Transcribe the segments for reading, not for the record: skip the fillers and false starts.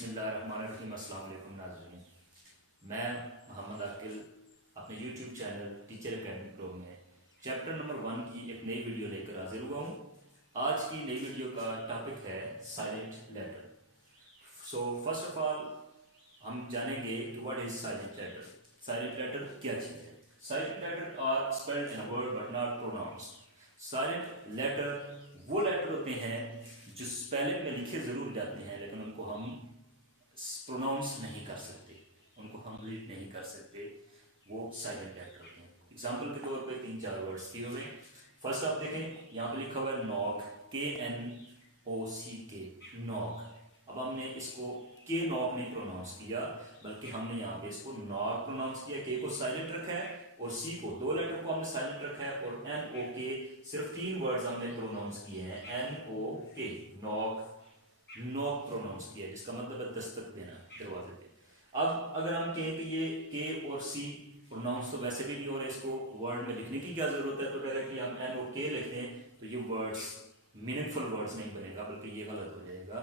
बिस्मिल्लाहिर्रहमानिर्रहीम। अस्सलाम वालेकुम नाज़रीन, मैं मोहम्मद आकिल अपने YouTube channel teacher academy pro में चैप्टर नंबर 1 की एक नई वीडियो लेकर हाजिर हुआ हूँ। आज की नई वीडियो का टॉपिक है silent letter. So first of all हम जानेंगे कि what is silent letter. Silent letter क्या चीज़ है? Silent letter are spelled in a word but not pronounced. Silent letter वो लेटर होते हैं जो स्पेलिंग में लिखे जरूर जाते हैं लेकिन उनको हम प्रोनाउंस नहीं कर सकते, उनको हम रीड नहीं कर सकते, वो साइलेंट लेटर होते हैं। एग्जाम्पल के तौर पे 3-4 वर्ड्स दिए हुए। फर्स्ट आप देखें, यहाँ पे लिखा हुआ है नॉक, KNOCK, नॉक। अब हमने इसको के नॉक नहीं प्रोनाउंस किया बल्कि हमने यहाँ पे इसको नॉक प्रोनाउंस किया। के को साइलेंट रखा है और सी को, दो लेटर को हमने साइलेंट रखा है, और NOK सिर्फ 3 वर्ड्स हमने प्रोनाउंस किए हैं। NOK, नॉक, नॉक प्रोनाउंस किया है, जिसका मतलब है दस्तक देना दरवाजे पे। अब अगर हम कहें कि ये के और सी प्रोनाउंस तो वैसे भी नहीं हो रहे, इसको वर्ड में लिखने की क्या जरूरत है, तो डायरेक्टली हम NOK लिख दें तो ये वर्ड्स मीनिंगफुल वर्ड्स नहीं बनेगा बल्कि ये गलत हो जाएगा।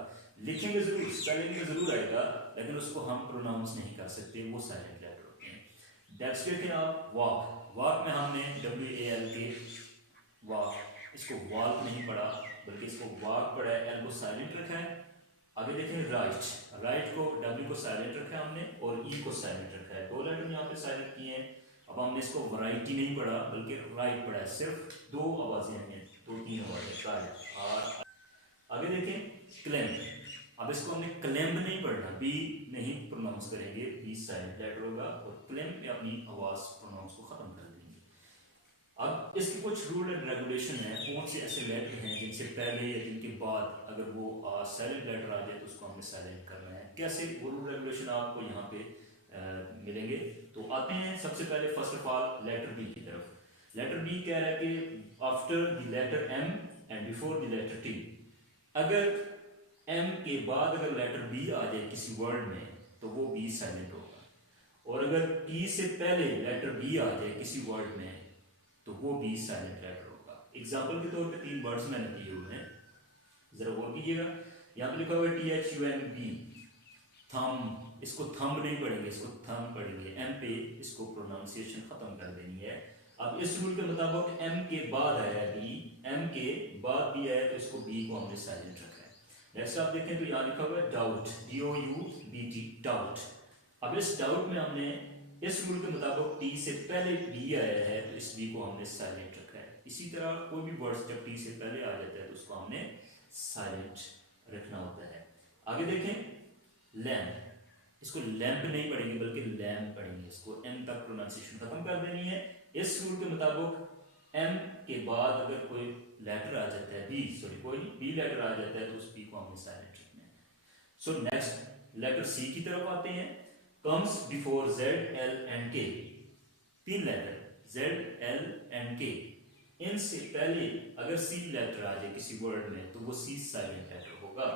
लिखेंगे जरूर, स्पेलिंग में जरूर आएगा लेकिन उसको हम प्रोनाउंस नहीं कर सकते, वो साइलेंट लेटर होते हैं। नेक्स्ट देखें आप वॉक। वॉक में हमने WALK, वॉक, इसको वॉक नहीं पढ़ा बल्कि इसको वॉक पढ़ा है, एल को साइलेंट रखा है। आगे देखें राइट, राइट को W को साइलेंट रखा है हमने और E को साइलेंट रखा है, दो लेटर यहाँ पे साइलेंट किए हैं। अब हमने इसको वैरायटी नहीं पढ़ा बल्कि राइट पढ़ा है, सिर्फ 2 आवाजें हैं, 2-3 आवाजें, राइट और। आगे देखें क्लेम, अब इसको हमने क्लेम नहीं पढ़ना, बी नहीं प्रोनाउंस करेंगे, बी साइलेंट लेटर होगा और क्लेम पे अपनी आवाज प्रोनाउंस को खत्म कर देंगे। अब इसके कुछ रूल एंड रेगुलेशन है, कौन से ऐसे लेटर हैं जिनसे पहले या जिनके बाद अगर वो साइलेंट लेटर आ जाए तो उसको हमने साइलेंट करना है। कैसे वो रूल रेगुलेशन आपको यहाँ पे मिलेंगे। तो आते हैं सबसे पहले first of all letter B की तरफ। लेटर बी कह रहा है कि after the letter M and before the letter T, अगर M के बाद अगर लेटर B आ जाए किसी वर्ड में तो वो B साइलेंट होगा, और अगर T से पहले लेटर B आ जाए किसी वर्ड में तो वो भी साइलेंट लेटर होगा। एग्जाम्पल के तौर पे 3 वर्ड्स मैंने दिए हुए हैं, जरा गौर कीजिएगा। यहाँ पे लिखा हुआ है THUMB, थम, इसको थम नहीं पढ़ेंगे, इसको थम पढ़ेंगे, M पे इसको प्रोनाउंसिएशन खत्म कर देनी है। अब इस रूल के मुताबिक M के बाद आया B, M के बाद B आया तो इसको B को हमने साइलेंट रखा है। नेक्स्ट आप देखें तो यहाँ लिखा हुआ है डाउट, DOUBT, डाउट। अब इस डाउट में हमने इस रूल के मुताबिक T से पहले B आया है तो इस B को हमने साइलेंट रखा है। इसी तरह कोई भी वर्ड जब T से पहले आ जाता है तो उसको हमने साइलेंट रखना होता है। आगे देखें लैम्प, इसको लैम्प नहीं पढ़ेंगे बल्कि लैम्प पढ़ेंगे, इसको M तक प्रोनाउंसिएशन खत्म कर देनी है। इस रूल के मुताबिक M के बाद अगर कोई लेटर आ जाता है, कोई B लेटर आ जाता है तो उस B को हमने साइलेंट रखना है। सो नेक्स्ट लेटर C की तरफ आते हैं। comes before Z, L and K, 3 letter Z, L and K, इनसे पहले अगर C लेटर आ जाए किसी वर्ड में तो वो C साइलेंट लेटर होगा।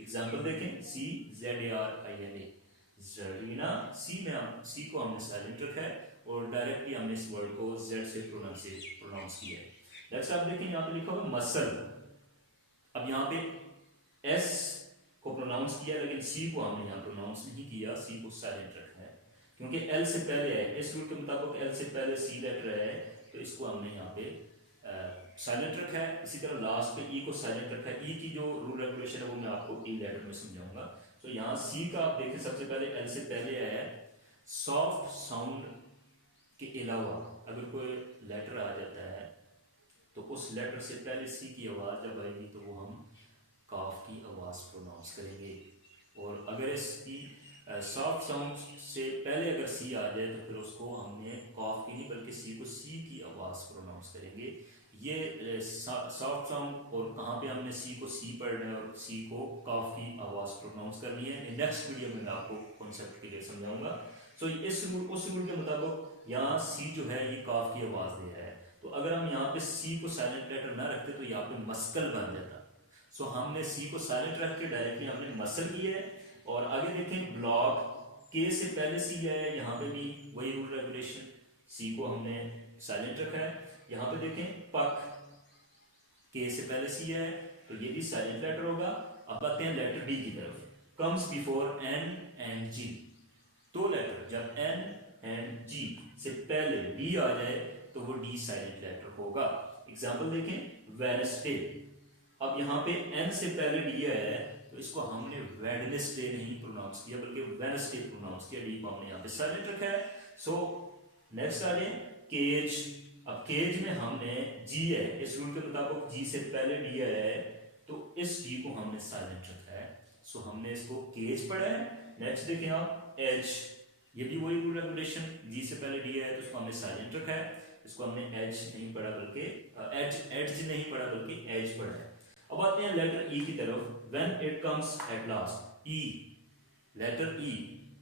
एग्जाम्पल देखें, CZARINA, जरीना, C में हम C को हमने साइलेंट रखा है और डायरेक्टली हमने इस वर्ड को Z से प्रोनाउंस किया है। नेक्स्ट आप देखें यहाँ पे लिखा हुआ मसल। अब यहाँ पे S को प्रोनाउंस किया लेकिन C को हमने यहाँ प्रोनाउंस नहीं किया, C को साइलेंट रखना है क्योंकि L से पहले है। इस रूल के मुताबिक L से पहले C लेटर है तो इसको हमने यहाँ पे साइलेंट रखा है। इसी तरह लास्ट पे E को साइलेंट रखा है। E की जो रूल रेगुलेशन है वो मैं आपको E लेटर में समझाऊंगा। तो यहाँ C का आप देखें सबसे पहले L से पहले आया है। सॉफ्ट साउंड के अलावा अगर कोई लेटर आ जाता है तो उस लेटर से पहले C की आवाज़ जब आएगी तो वो हम काफ की आवाज़ प्रोनाउंस करेंगे, और अगर इसकी सॉफ्ट साउंड से पहले अगर C आ जाए तो फिर उसको हमने काफ की नहीं बल्कि C को C की आवाज़ प्रोनाउंस करेंगे। ये सॉफ्ट साउंड और कहाँ पे हमने C को C पढ़ना है और C को काफ की आवाज़ प्रोनाउंस करनी है। नेक्स्ट वीडियो में मैं आपको कॉन्सेप्ट क्लियर समझाऊंगा। सो उस रूल के मुताबिक यहाँ C जो है ये काफ की आवाज़ दे रहा है, तो अगर हम यहाँ पे C को साइलेंट लेटर ना रखते तो यहाँ पे मस्कल बन जाता। सो हमने C को साइलेंट रख के डायरेक्टली हमने मसल किया है। और आगे देखें ब्लॉक, K से पहले C है, यहाँ पे भी वही रूल रेगुलेशन, C को हमने साइलेंट रखा है। यहाँ पे देखें पक, K से पहले C है तो ये भी साइलेंट लेटर होगा। अब आते हैं लेटर D की तरफ। comes before N and G, दो लेटर जब N and G से पहले D आ जाए तो वो D साइलेंट लेटर होगा। एग्जाम्पल देखें, वेडनेसडे। अब यहाँ पे N से पहले D आया है तो इसको हमने वेडनेसडे नहीं प्रोनाउंस किया बल्कि वेडनेसडे प्रोनाउंस किया, D को हमने यहाँ पे साइलेंट रखा है। सो नेक्स्ट आ जाए केज। अब केज में हमने G है, इस रूल के मुताबिक G से पहले D आया है तो इस D को हमने साइलेंट रखा है। सो हमने इसको केज पढ़ा है। नेक्स्ट देखें आप एज, ये भी वही रूल रेगुलेशन, जी से पहले डी है तो इसको हमने साइलेंट रखा है, इसको हमने एज नहीं पढ़ा बल्कि एज नहीं पढ़ा बल्कि एज पढ़ा है। अब आते हैं लेटर ई की तरफ। When it comes at last, E letter E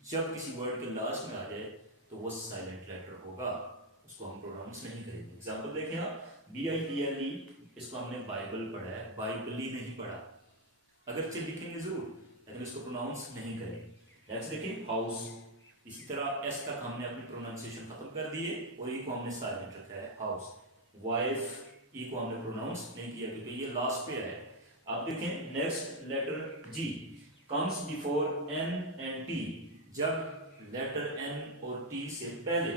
जब किसी वर्ड के लास्ट में आ जाए तो वो साइलेंट लेटर होगा, उसको हम प्रोनाउंस नहीं करेंगे। एग्जांपल देखें आप, BIBLE, इसको हमने बाइबल पढ़ा है, बाइबली नहीं पढ़ा, अगरचे लिखेंगे जरूर लेकिन इसको प्रोनाउंस नहीं करेंगे। नेक्स्ट देखिए हाउस, इसी तरह एस तक हमने अपनी प्रोनाउंसिएशन खत्म कर दी है और ई को हमने साइलेंट रखा है, हाउस। वाइफ, ई को हमने प्रोनाउंस नहीं किया क्योंकि ये लास्ट पे है। आप देखें next letter G comes before N and T, जब लेटर एन और टी से पहले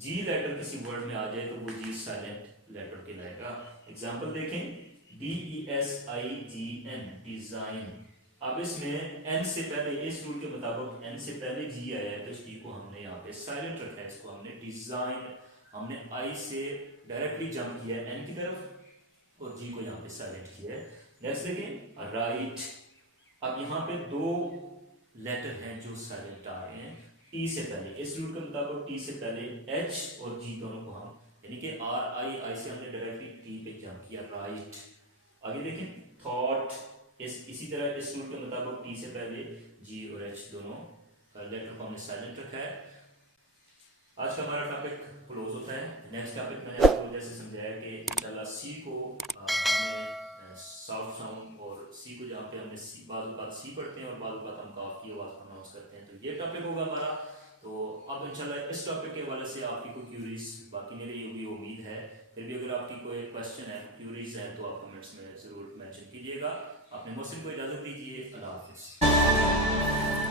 जी लेटर किसी वर्ड में आ जाए तो वो जी साइलेंट लेटर कहलाएगा। एग्जांपल देखें, DESIGN, डिजाइन। अब इसमें एन से पहले, इस रूल के मुताबिक एन से पहले जी आया है तो इस डी को हमने यहाँ पे साइलेंट रखा है, इसको हमने डिजाइन, हमने आई से डायरेक्टली जंप किया है एन की तरफ और जी को यहाँ पे साइलेंट किया है। नेक्स्ट देखें राइट। अब यहाँ पे दो लेटर हैं जो साइलेंट आ रहे हैं टी से पहले, इस रूल के मुताबिक टी से पहले एच और जी दोनों को हम यानी कि आई से हमने डायरेक्टली टी पे जंप किया, राइट। आगे देखें थॉट, इसी तरह इस रूल के मुताबिक टी से पहले जी और एच दोनों लेटर को हमने साइलेंट रखा है। आज का हमारा टॉपिक क्लोज होता है। नेक्स्ट टॉपिक मैंने आपको जैसे समझाया कि इंशाल्लाह सी को हमने सॉफ्ट साउंड और सी को जहाँ पे हमने बाद बात सी पढ़ते हैं और बाद बात हम काफ की आवाज़ प्रोनाउंस करते हैं, तो ये टॉपिक होगा हमारा। तो अब इंशाल्लाह इस टॉपिक के हवाले से आपकी कोई क्यूरीज, बाकी मेरी ये भी उम्मीद है, फिर भी अगर आपकी कोई क्वेश्चन है, क्यूरीज है तो आप कमेंट्स में ज़रूर मेंशन कीजिएगा। अपने मोहसिन को इजाज़त दीजिए, अल्लाह हाफिज़।